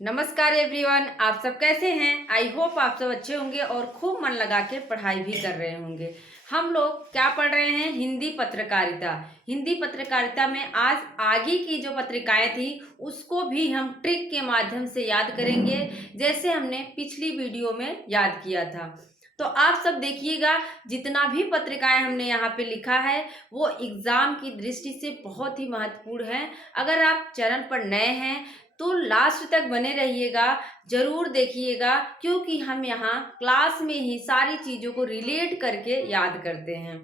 नमस्कार एवरीवन, आप सब कैसे हैं। आई होप आप सब अच्छे होंगे और खूब मन लगा के पढ़ाई भी कर रहे होंगे। हम लोग क्या पढ़ रहे हैं? हिंदी पत्रकारिता। हिंदी पत्रकारिता में आज आगे की जो पत्रिकाएं थी उसको भी हम ट्रिक के माध्यम से याद करेंगे, जैसे हमने पिछली वीडियो में याद किया था। तो आप सब देखिएगा, जितना भी पत्रिकाएं हमने यहाँ पे लिखा है वो एग्जाम की दृष्टि से बहुत ही महत्वपूर्ण है। अगर आप चैनल पर नए हैं तो लास्ट तक बने रहिएगा, जरूर देखिएगा, क्योंकि हम यहाँ क्लास में ही सारी चीजों को रिलेट करके याद करते हैं।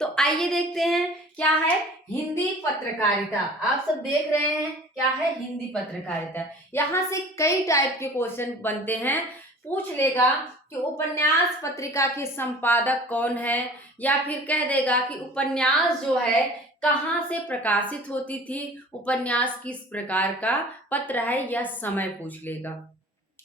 तो आइए देखते हैं क्या है हिंदी पत्रकारिता। आप सब देख रहे हैं क्या है हिंदी पत्रकारिता। यहाँ से कई टाइप के क्वेश्चन बनते हैं। पूछ लेगा कि उपन्यास पत्रिका के संपादक कौन है, या फिर कह देगा कि उपन्यास जो है कहाँ से प्रकाशित होती थी, उपन्यास किस प्रकार का पत्र है, या समय पूछ लेगा।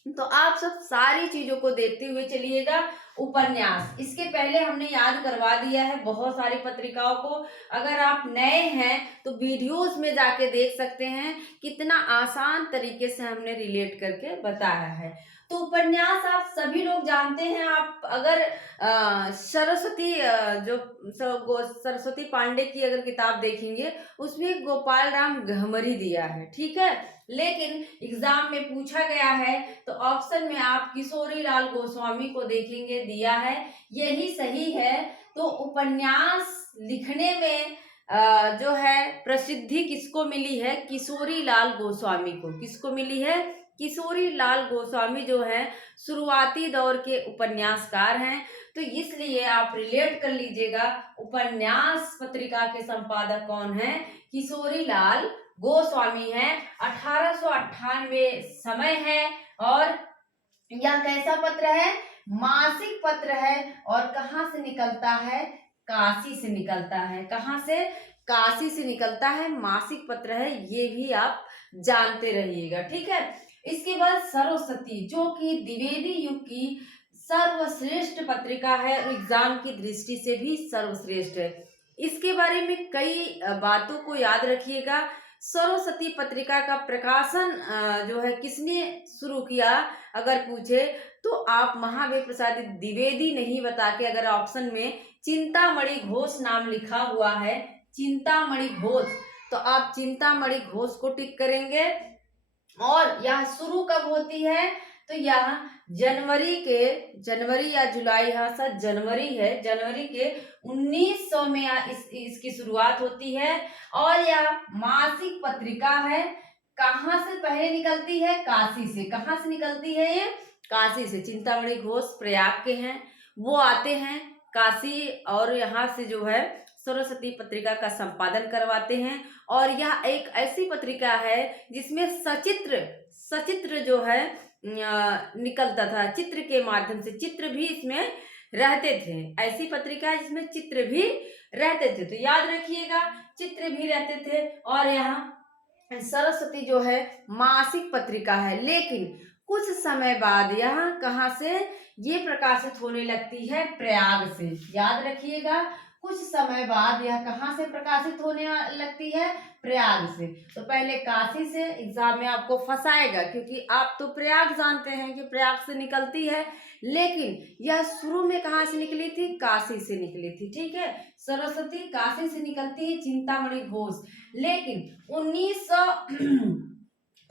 तो आप सब सारी चीजों को देखते हुए चलिएगा। उपन्यास, इसके पहले हमने याद करवा दिया है बहुत सारी पत्रिकाओं को। अगर आप नए हैं तो वीडियोस में जाके देख सकते हैं, कितना आसान तरीके से हमने रिलेट करके बताया है। तो उपन्यास आप सभी लोग जानते हैं। आप अगर सरस्वती जो सरस्वती पांडे की अगर किताब देखेंगे, उसमें गोपाल राम गहमरी दिया है, ठीक है। लेकिन एग्जाम में पूछा गया है तो ऑप्शन में आप किशोरी लाल गोस्वामी को देखेंगे, दिया है, यही सही है। तो उपन्यास लिखने में जो है प्रसिद्धि किसको मिली है? किशोरी लाल गोस्वामी को। किसको मिली है? किशोरी लाल गोस्वामी जो है शुरुआती दौर के उपन्यासकार हैं। तो इसलिए आप रिलेट कर लीजिएगा, उपन्यास पत्रिका के संपादक कौन है? किशोरी लाल गोस्वामी है। 1898 समय है, और यह कैसा पत्र है? मासिक पत्र है। और कहाँ से निकलता है? काशी से निकलता है। कहाँ से? काशी से निकलता है। मासिक पत्र है, ये भी आप जानते रहिएगा, ठीक है। इसके बाद सरस्वती, जो कि द्विवेदी युग की सर्वश्रेष्ठ पत्रिका है, एग्जाम की दृष्टि से भी सर्वश्रेष्ठ है। इसके बारे में कई बातों को याद रखिएगा। सरस्वती पत्रिका का प्रकाशन जो है किसने शुरू किया अगर पूछे, तो आप महावीर प्रसाद द्विवेदी नहीं बता के, अगर ऑप्शन में चिंतामणि घोष नाम लिखा हुआ है, चिंतामणि घोष, तो आप चिंतामणि घोष को टिक करेंगे। और यह शुरू कब होती है? तो यह जनवरी या जुलाई, हाँ सर जनवरी है, जनवरी के 1900 में इसकी शुरुआत होती है। और यह मासिक पत्रिका है। कहाँ से पहले निकलती है? काशी से। कहाँ से निकलती है ये? काशी से। चिंतामणि घोष प्रयाग के हैं, वो आते हैं काशी, और यहाँ से जो है सरस्वती पत्रिका का संपादन करवाते हैं। और यह एक ऐसी पत्रिका है जिसमें सचित्र सचित्र जो है निकलता था, चित्र के माध्यम से। चित्र भी इसमें रहते थे। ऐसी पत्रिका है जिसमें चित्र भी रहते थे, तो याद रखिएगा, चित्र भी रहते थे। और यहाँ सरस्वती जो है मासिक पत्रिका है, लेकिन कुछ समय बाद यह कहाँ से ये प्रकाशित होने लगती है? प्रयाग से। याद रखिएगा, कुछ समय बाद यह कहाँ से प्रकाशित होने लगती है? प्रयाग से। तो पहले काशी से, एग्जाम में आपको फंसाएगा, क्योंकि आप तो प्रयाग जानते हैं कि प्रयाग से निकलती है, लेकिन यह शुरू में कहाँ से निकली थी? काशी से निकली थी, ठीक है। सरस्वती काशी से निकलती है, चिंतामणि घोष। लेकिन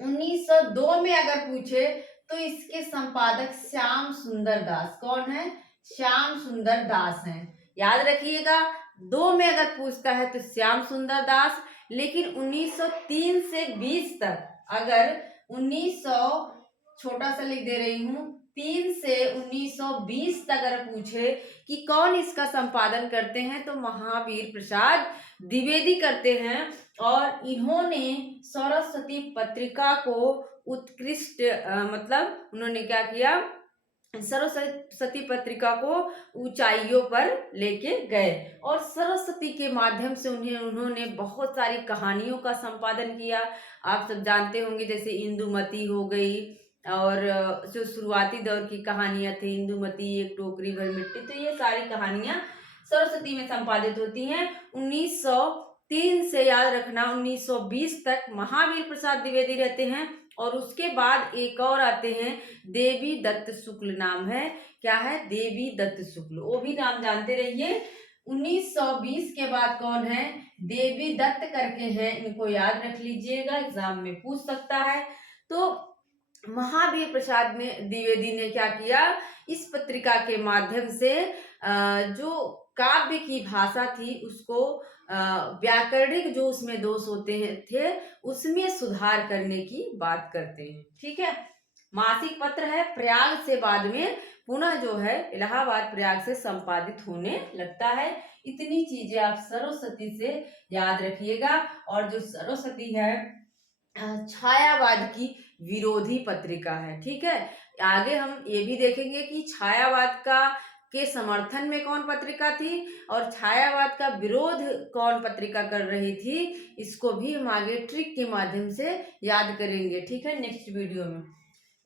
1902 में अगर पूछे तो इसके संपादक श्याम सुंदर दास। कौन है? श्याम सुंदर दास हैं। याद रखिएगा, 2 में अगर पूछता है तो श्याम सुंदर दास। लेकिन 1903 से 20 तक, अगर 1900, छोटा सा लिख दे रही हूँ, 3 से 1920 तक अगर पूछे कि कौन इसका संपादन करते हैं, तो महावीर प्रसाद द्विवेदी करते हैं। और इन्होंने सरस्वती पत्रिका को उत्कृष्ट मतलब उन्होंने क्या किया? सरस्वती पत्रिका को ऊंचाइयों पर लेके गए। और सरस्वती के माध्यम से उन्होंने बहुत सारी कहानियों का संपादन किया। आप सब जानते होंगे, जैसे इंदुमती हो गई, और जो शुरुआती दौर की कहानियां थी, इंदुमती, एक टोकरी भर मिट्टी, तो ये सारी कहानियां सरस्वती में संपादित होती हैं। 1903 से, याद रखना, 1920 तक महावीर प्रसाद द्विवेदी रहते हैं। और उसके बाद एक और आते हैं, देवी दत्त शुक्ल नाम है। क्या है? देवी दत्त शुक्ल, वो भी नाम जानते रहिए। 1920 के बाद कौन है? देवी दत्त करके हैं, इनको याद रख लीजिएगा, एग्जाम में पूछ सकता है। तो महावीर प्रसाद ने द्विवेदी ने क्या किया, इस पत्रिका के माध्यम से जो काव्य की भाषा थी उसको व्याकरणिक जो उसमें दोष होते हैं थे उसमें सुधार करने की बात करते हैं। ठीक है, मासिक पत्र है, प्रयाग से बाद में पुनः जो है इलाहाबाद प्रयाग से संपादित होने लगता है। इतनी चीजें आप सरस्वती से याद रखिएगा। और जो सरस्वती है छायावाद की विरोधी पत्रिका है। ठीक है, आगे हम ये भी देखेंगे कि छायावाद का के समर्थन में कौन पत्रिका थी और छायावाद का विरोध कौन पत्रिका कर रही थी, इसको भी हम आगे ट्रिक के माध्यम से याद करेंगे। ठीक है, नेक्स्ट वीडियो में।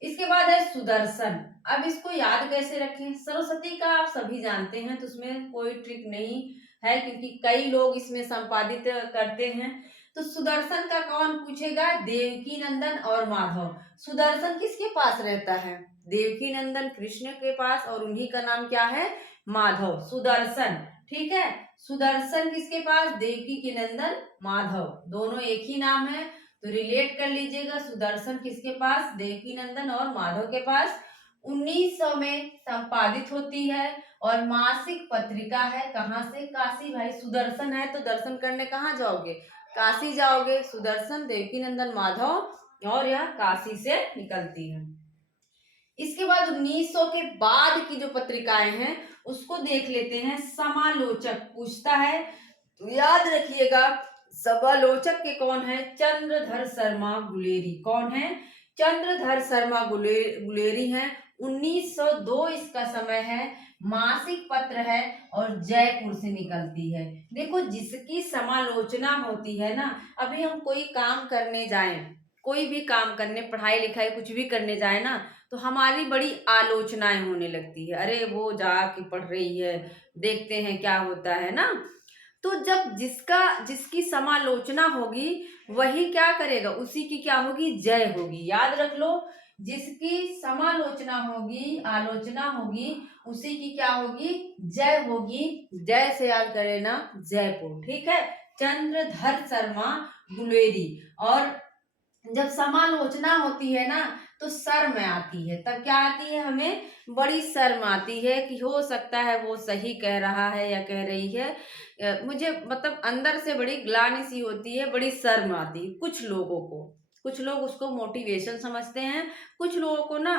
इसके बाद है सुदर्शन। अब इसको याद कैसे रखें? सरस्वती का आप सभी जानते हैं, तो उसमें कोई ट्रिक नहीं है क्योंकि कई लोग इसमें संपादित करते हैं। तो सुदर्शन का कौन पूछेगा? देवकी नंदन और माधव। सुदर्शन किसके पास रहता है? देवकी नंदन कृष्ण के पास, और उन्हीं का नाम क्या है? माधव। सुदर्शन, ठीक है, सुदर्शन किसके पास? देवकी के नंदन माधव, दोनों एक ही नाम है, तो रिलेट कर लीजिएगा। सुदर्शन किसके पास? देवकी नंदन और माधव के पास। 1900 में संपादित होती है और मासिक पत्रिका है। कहाँ से? काशी। भाई सुदर्शन है तो दर्शन करने कहाँ जाओगे? काशी जाओगे। सुदर्शन, देवकी नंदन माधव, और यह काशी से निकलती है। इसके बाद 1900 के बाद की जो पत्रिकाएं हैं उसको देख लेते हैं। समालोचक पूछता है तो याद रखिएगा, समालोचक के कौन है? चंद्रधर शर्मा गुलेरी। कौन है? चंद्रधर शर्मा गुलेरी हैं। 1902 इसका समय है, मासिक पत्र है और जयपुर से निकलती है। देखो, जिसकी समालोचना होती है ना, अभी हम कोई काम करने जाएं, कोई भी काम करने, पढ़ाई लिखाई कुछ भी करने जाए ना, तो हमारी बड़ी आलोचनाएं होने लगती है। अरे वो जाके पढ़ रही है, देखते हैं क्या होता है ना। तो जब जिसकी समालोचना होगी वही क्या करेगा? उसी की क्या होगी? जय होगी। याद रख लो, जिसकी समालोचना होगी, आलोचना होगी, उसी की क्या होगी? जय होगी। जय से याद करे ना, जयपुर। ठीक है, चंद्रधर शर्मा गुलेरी। और जब समालोचना होती है ना तो शर्म आती है। तब क्या आती है? हमें बड़ी शर्म आती है कि हो सकता है वो सही कह रहा है या कह रही है। मुझे मतलब अंदर से बड़ी ग्लानि सी होती है, बड़ी शर्म आती है कुछ लोगों को। कुछ लोग उसको मोटिवेशन समझते हैं, कुछ लोगों को ना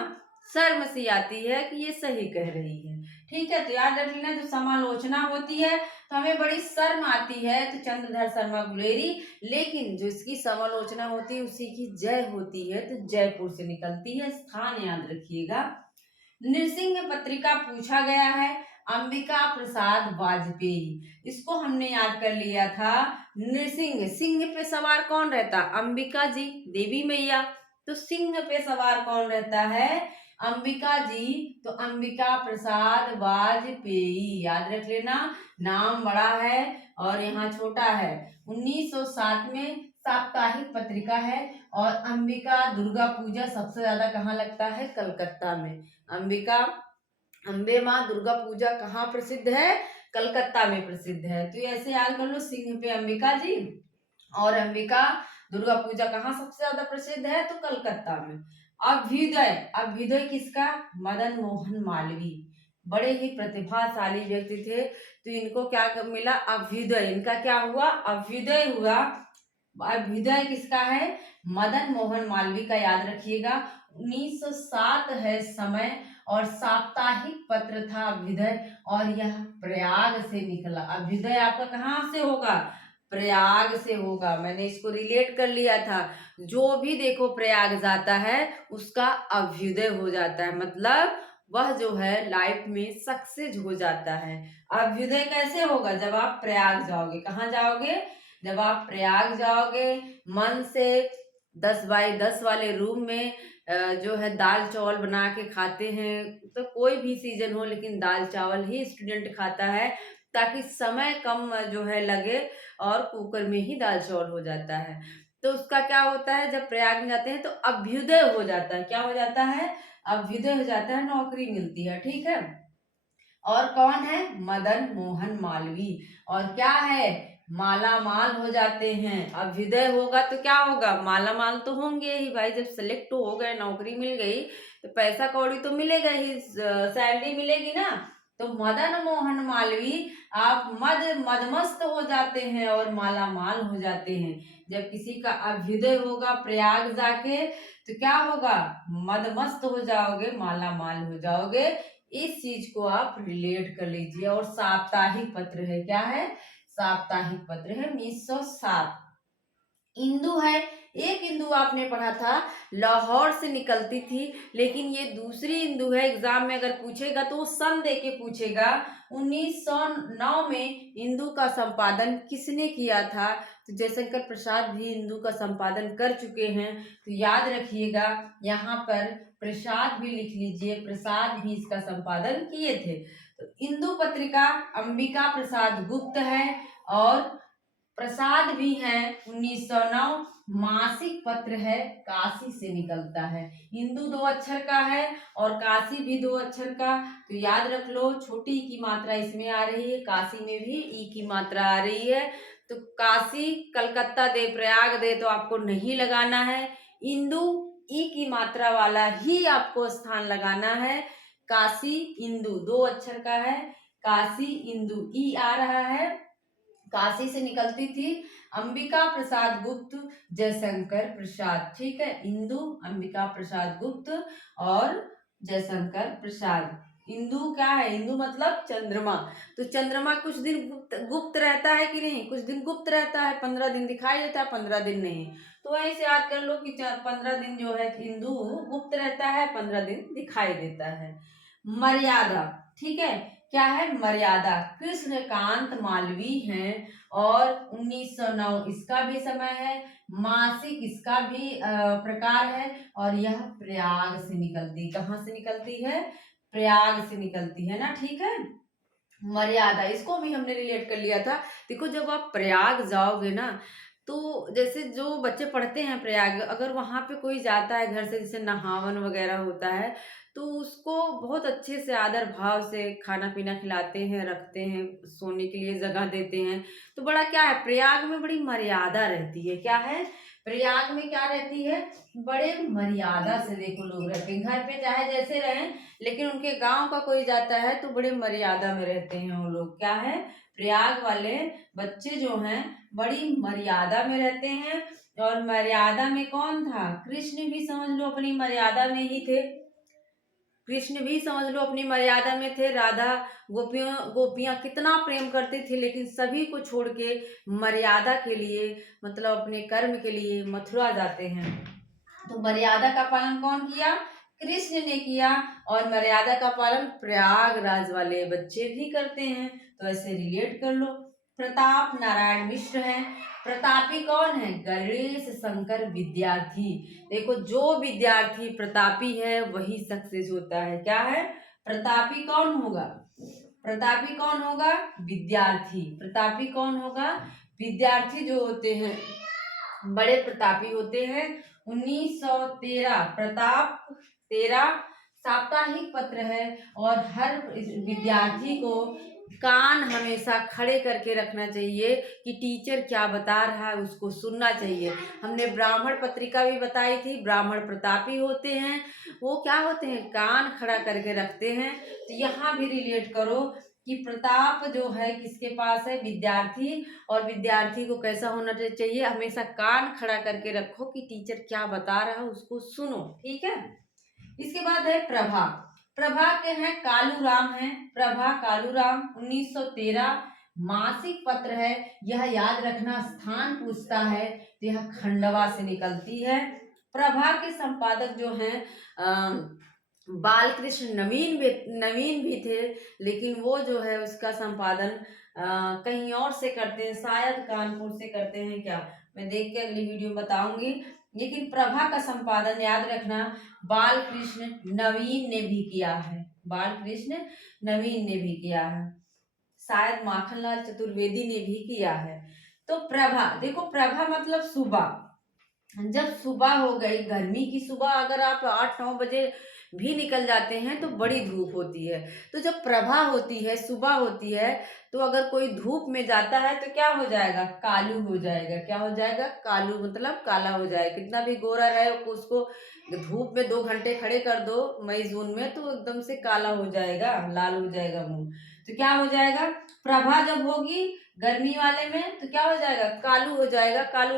शर्म सी आती है कि ये सही कह रही है। ठीक है, तो याद रख लेना, जो समालोचना होती है तो हमें बड़ी शर्म आती है, तो चंद्रधर शर्मा गुलेरी। लेकिन जो इसकी समालोचना होती है उसी की जय होती है, तो जयपुर से निकलती है। स्थान याद रखिएगा। नृसिंह पत्रिका पूछा गया है, अंबिका प्रसाद वाजपेयी, इसको हमने याद कर लिया था। नृसिंह, सिंह पे सवार कौन रहता? अंबिका जी, देवी मैया। तो सिंह पे सवार कौन रहता है? अंबिका जी। तो अंबिका प्रसाद वाजपेयी, याद रख लेना, नाम बड़ा है और यहाँ छोटा है। 1907 में साप्ताहिक पत्रिका है। और अंबिका दुर्गा पूजा सबसे ज्यादा कहाँ लगता है? कलकत्ता में। अंबिका, अम्बे माँ दुर्गा पूजा कहाँ प्रसिद्ध है? कलकत्ता में प्रसिद्ध है। तो ऐसे याद कर लो, सिंह पे अंबिका जी और अंबिका दुर्गा पूजा कहाँ सबसे ज्यादा प्रसिद्ध है? तो कलकत्ता में। अभ्युदय, अभ्युदय किसका? मदन मोहन मालवीय, बड़े ही प्रतिभाशाली व्यक्ति थे, तो इनको क्या मिला? अभ्युदय। इनका क्या हुआ? अभ्युदय हुआ। अभ्युदय किसका है? मदन मोहन मालवीय का, याद रखिएगा। 1907 है समय और साप्ताहिक पत्र था अभ्युदय, और यह प्रयाग से निकला। अभ्युदय आपका कहाँ से होगा? प्रयाग से होगा। मैंने इसको रिलेट कर लिया था, जो भी देखो प्रयाग जाता है उसका अभ्युदय हो जाता है, मतलब वह जो है लाइफ में सक्सेस हो जाता है। अभ्युदय कैसे होगा? जब आप प्रयाग जाओगे। कहाँ जाओगे? जब आप प्रयाग जाओगे, मन से 10x10 वाले रूम में जो है दाल चावल बना के खाते हैं। तो कोई भी सीजन हो लेकिन दाल चावल ही स्टूडेंट खाता है, ताकि समय कम जो है लगे और कुकर में ही दाल चावल हो जाता है। तो उसका क्या होता है, जब प्रयाग में जाते हैं तो अभ्युदय हो जाता है। क्या हो जाता है? अभ्युदय हो जाता है, नौकरी मिलती है। ठीक है। और कौन है? मदन मोहन मालवीय। और क्या है? माला माल हो जाते हैं। अभ्युदय होगा तो क्या होगा? माला माल तो होंगे ही भाई। जब सेलेक्ट हो गए, नौकरी मिल गई, तो पैसा कौड़ी तो मिलेगा ही, सैलरी मिलेगी ना। तो मदन मोहन मालवीय, आप मदमस्त हो जाते हैं और माला माल हो जाते हैं। जब किसी का अभ्युदय होगा प्रयाग जाके, तो क्या होगा? मदमस्त हो जाओगे, माला माल हो जाओगे। इस चीज को आप रिलेट कर लीजिए। और साप्ताहिक पत्र है, क्या है? साप्ताहिक पत्र है 1907। इंदु है, एक इंदु आपने पढ़ा था लाहौर से निकलती थी, लेकिन ये दूसरी इंदु है। एग्जाम में अगर पूछेगा तो वो सन दे के पूछेगा। 1909 में इंदु का संपादन किसने किया था? तो जयशंकर प्रसाद भी इंदु का संपादन कर चुके हैं। तो याद रखिएगा, यहाँ पर प्रसाद भी लिख लीजिए, प्रसाद भी इसका संपादन किए थे। तो इंदु पत्रिका अंबिका प्रसाद गुप्त है, और प्रसाद भी है 1909। मासिक पत्र है, काशी से निकलता है। हिंदू 2 अक्षर का है और काशी भी 2 अक्षर का। तो याद रख लो, छोटी ई की मात्रा इसमें आ रही है, काशी में भी ई की मात्रा आ रही है। तो काशी कलकत्ता दे, प्रयाग दे तो आपको नहीं लगाना है। इंदु ई की मात्रा वाला ही आपको स्थान लगाना है। काशी इंदु 2 अक्षर का है, काशी इंदु ई आ रहा है। काशी से निकलती थी अंबिका प्रसाद गुप्त, जयशंकर प्रसाद। ठीक है, इंदु अंबिका प्रसाद गुप्त और जयशंकर प्रसाद। इंदु क्या है? इंदु मतलब चंद्रमा। तो चंद्रमा कुछ दिन गुप्त गुप्त रहता है कि नहीं? कुछ दिन गुप्त रहता है, 15 दिन दिखाई देता है, 15 दिन नहीं। तो वहीं से याद कर लो कि 15 दिन जो है इंदु गुप्त रहता है, 15 दिन दिखाई देता है। मर्यादा, ठीक है, क्या है? मर्यादा कृष्णकांत मालवीय हैं, और 1909 इसका भी समय है। मासिक इसका भी प्रकार है, और यह प्रयाग से निकलती। कहाँ से निकलती है? प्रयाग से निकलती है ना। ठीक है। मर्यादा, इसको भी हमने रिलेट कर लिया था। देखो, जब आप प्रयाग जाओगे ना, तो जैसे जो बच्चे पढ़ते हैं प्रयाग, अगर वहां पे कोई जाता है घर से, जैसे नहावन वगैरह होता है, तो उसको बहुत अच्छे से आदर भाव से खाना पीना खिलाते हैं, रखते हैं, सोने के लिए जगह देते हैं। तो बड़ा क्या है, प्रयाग में बड़ी मर्यादा रहती है। क्या है? प्रयाग में क्या रहती है? बड़े मर्यादा से देखो लोग रहते हैं। घर पे चाहे जैसे रहें, लेकिन उनके गांव का कोई जाता है तो बड़े मर्यादा में रहते हैं वो लोग। क्या है? प्रयाग वाले बच्चे जो हैं बड़ी मर्यादा में रहते हैं। और मर्यादा में कौन था? कृष्ण भी समझ लो अपनी मर्यादा में ही थे। कृष्ण भी समझ लो अपनी मर्यादा में थे। राधा गोपियों गोपियां कितना प्रेम करती थी, लेकिन सभी को छोड़ के मर्यादा के लिए, मतलब अपने कर्म के लिए मथुरा जाते हैं। तो मर्यादा का पालन कौन किया? कृष्ण ने किया। और मर्यादा का पालन प्रयागराज वाले बच्चे भी करते हैं। तो ऐसे रिलेट कर लो। प्रताप नारायण मिश्र है। प्रतापी कौन है? गणेश शंकर विद्यार्थी। देखो, जो विद्यार्थी प्रतापी है वही सक्सेस होता है। क्या है? प्रतापी कौन होगा? प्रतापी कौन होगा? विद्यार्थी। प्रतापी कौन होगा? विद्यार्थी जो होते हैं बड़े प्रतापी होते हैं। 1913 प्रताप 13 साप्ताहिक पत्र है, और हर विद्यार्थी को कान हमेशा खड़े करके रखना चाहिए कि टीचर क्या बता रहा है उसको सुनना चाहिए। हमने ब्राह्मण पत्रिका भी बताई थी। ब्राह्मण प्रतापी होते हैं, वो क्या होते हैं? कान खड़ा करके रखते हैं। तो यहाँ भी रिलेट करो कि प्रताप जो है किसके पास है? विद्यार्थी। और विद्यार्थी को कैसा होना चाहिए? हमेशा कान खड़ा करके रखो कि टीचर क्या बता रहा है उसको सुनो। ठीक है। इसके बाद है प्रभा। प्रभा के हैं कालूराम है। प्रभा कालूराम 1913 मासिक पत्र है। यह याद रखना, स्थान पूछता है तो यह खंडवा से निकलती है। प्रभा के संपादक जो हैं बालकृष्ण नवीन भी थे, लेकिन वो जो है उसका संपादन कहीं और से करते हैं, शायद कानपुर से करते हैं क्या, मैं देख के अगली वीडियो में बताऊंगी। लेकिन प्रभा का संपादन याद रखना बालकृष्ण नवीन ने भी किया है। बालकृष्ण नवीन ने भी किया है, शायद माखनलाल चतुर्वेदी ने भी किया है। तो प्रभा, देखो प्रभा मतलब सुबह, जब सुबह हो गई, गर्मी की सुबह अगर आप 8-9 बजे भी निकल जाते हैं तो बड़ी धूप होती है। तो जब प्रभा होती है, सुबह होती है, तो अगर कोई धूप में जाता है तो क्या हो जाएगा? कालू हो जाएगा। क्या हो जाएगा? कालू मतलब काला हो जाएगा। कितना भी गोरा रहे उसको धूप में 2 घंटे खड़े कर दो मई जून में तो एकदम से काला हो जाएगा, लाल हो जाएगा मुंह। तो क्या हो जाएगा? प्रभा जब होगी गर्मी वाले में तो क्या हो जाएगा? कालू हो जाएगा। कालू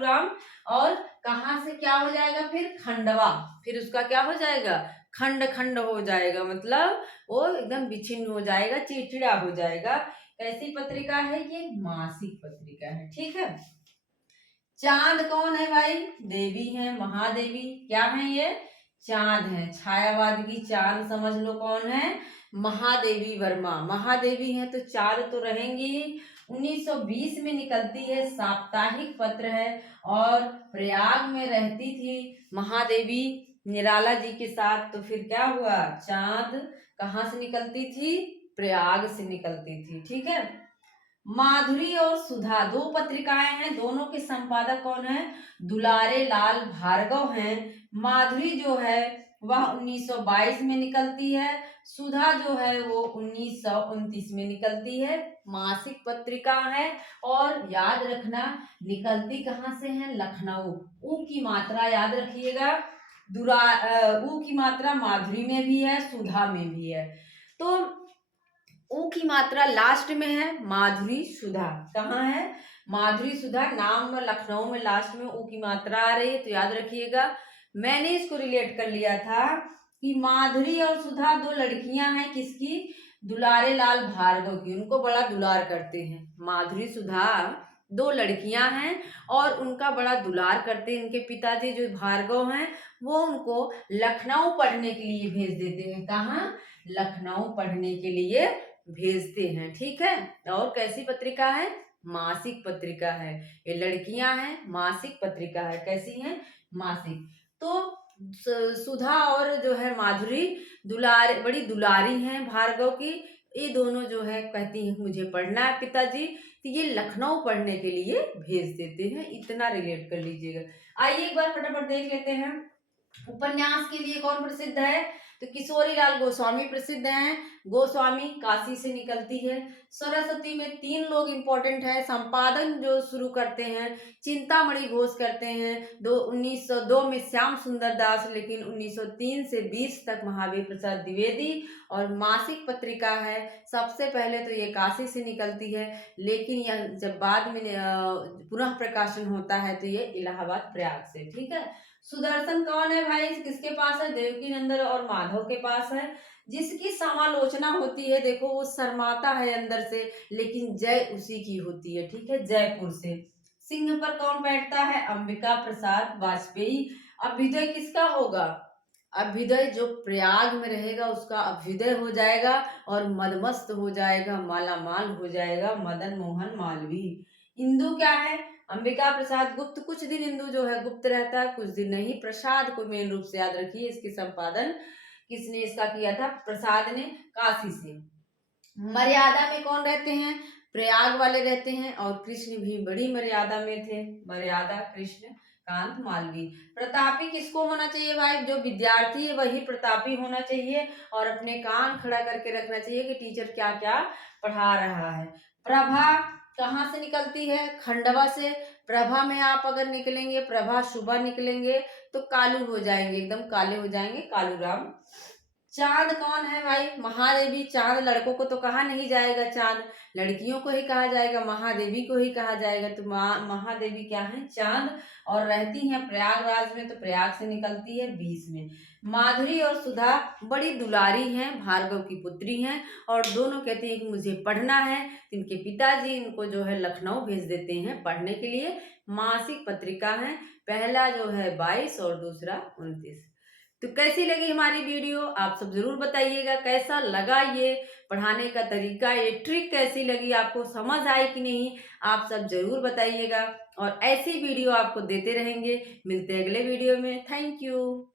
राम। और कहाँ से क्या हो जाएगा? फिर खंडवा। फिर उसका क्या हो जाएगा? खंड खंड हो जाएगा, मतलब वो एकदम विच्छिन्न हो जाएगा, चिड़चिड़ा हो जाएगा। कैसी पत्रिका है ये? मासिक पत्रिका है। ठीक है। चांद कौन है भाई? देवी है, महादेवी। क्या है ये? चांद है। छायावाद की चांद समझ लो कौन है? महादेवी वर्मा। महादेवी है तो चांद तो रहेंगी ही। 1920 में निकलती है, साप्ताहिक पत्र है और प्रयाग में रहती थी महादेवी निराला जी के साथ। तो फिर क्या हुआ? चांद कहाँ से निकलती थी? प्रयाग से निकलती थी। ठीक है। माधुरी और सुधा दो पत्रिकाएं हैं, दोनों के संपादक कौन है? दुलारे लाल भार्गव हैं। माधुरी जो है वह 1922 में निकलती है, सुधा जो है वो 1929 में निकलती है। मासिक पत्रिका है और याद रखना निकलती कहाँ से है? लखनऊ। ऊ की मात्रा याद रखिएगा। ऊ की मात्रा माधुरी में भी है, सुधा में भी है। तो ऊ की मात्रा लास्ट में है, माधुरी सुधा कहाँ है? माधुरी सुधा नाम में लखनऊ में लास्ट में ऊ की मात्रा आ रही है, तो याद रखिएगा। मैंने इसको रिलेट कर लिया था कि माधुरी और सुधा दो लड़कियां हैं, किसकी? दुलारे लाल भार्गव की। उनको बड़ा दुलार करते हैं। माधुरी सुधा दो लड़कियां हैं और उनका बड़ा दुलार करते हैं। इनके पिताजी जो भार्गव हैं वो उनको लखनऊ पढ़ने के लिए भेज देते हैं। कहाँ? लखनऊ पढ़ने के लिए भेजते हैं। ठीक है। और कैसी पत्रिका है? मासिक पत्रिका है। ये लड़कियां हैं, मासिक पत्रिका है। कैसी है? मासिक। तो सुधा और जो है माधुरी बड़ी दुलारी हैं भार्गव की। ये दोनों जो है कहती हैं मुझे पढ़ना है पिताजी, तो ये लखनऊ पढ़ने के लिए भेज देते हैं। इतना रिलेट कर लीजिएगा। आइए एक बार फटाफट देख लेते हैं। उपन्यास के लिए कौन प्रसिद्ध है? तो किशोरी लाल गोस्वामी प्रसिद्ध हैं। गोस्वामी काशी से निकलती है। सरस्वती में 3 लोग इंपॉर्टेंट है। संपादन जो शुरू करते हैं चिंतामणि घोष करते हैं। 1902 में श्याम सुंदर दास, लेकिन 1903 से 20 तक महावीर प्रसाद द्विवेदी। और मासिक पत्रिका है। सबसे पहले तो ये काशी से निकलती है, लेकिन यह जब बाद में पुनः प्रकाशन होता है तो ये इलाहाबाद प्रयाग से। ठीक है। सुदर्शन कौन है भाई? किसके पास है? देवकी नंदन और माधव के पास है। जिसकी समालोचना होती है, देखो वो शर्माता है अंदर से, लेकिन जय उसी की होती है। ठीक है। जयपुर से। सिंह पर कौन बैठता है? अंबिका प्रसाद वाजपेयी। अभ्युदय किसका होगा? अभ्युदय जो प्रयाग में रहेगा उसका अभ्युदय हो जाएगा और मदमस्त हो जाएगा, मालामाल हो जाएगा, मदन मोहन मालवीय। इंदु क्या है? अंबिका प्रसाद गुप्त। कुछ दिन इंदु जो है गुप्त रहता है, कुछ दिन नहीं। प्रसाद को मेन रूप से याद रखिए। इसके संपादन किसने इसका किया था? प्रसाद ने, काशी से। मर्यादा में कौन रहते हैं? प्रयाग वाले रहते हैं। और कृष्ण भी बड़ी मर्यादा में थे। मर्यादा कृष्ण कांत मालवीय। प्रतापी किसको होना चाहिए भाई? जो विद्यार्थी है वही प्रतापी होना चाहिए और अपने कान खड़ा करके रखना चाहिए कि टीचर क्या क्या पढ़ा रहा है। प्रभा कहाँ से निकलती है? खंडवा से। प्रभा में आप अगर निकलेंगे, प्रभा सुबह निकलेंगे तो कालू हो जाएंगे, एकदम काले हो जाएंगे, कालू राम। चांद कौन है भाई? महादेवी। चांद लड़कों को तो कहा नहीं जाएगा, चांद लड़कियों को ही कहा जाएगा, महादेवी को ही कहा जाएगा। तो महादेवी क्या है? चांद। और रहती हैं प्रयागराज में, तो प्रयाग से निकलती है 20 में। माधुरी और सुधा बड़ी दुलारी हैं, भार्गव की पुत्री हैं और दोनों कहती हैं कि मुझे पढ़ना है। इनके पिताजी इनको जो है लखनऊ भेज देते हैं पढ़ने के लिए। मासिक पत्रिका है। पहला जो है 22 और दूसरा 29। तो कैसी लगी हमारी वीडियो? आप सब जरूर बताइएगा कैसा लगा ये पढ़ाने का तरीका, ये ट्रिक कैसी लगी आपको, समझ आई कि नहीं, आप सब जरूर बताइएगा। और ऐसी वीडियो आपको देते रहेंगे। मिलते हैं अगले वीडियो में। Thank you.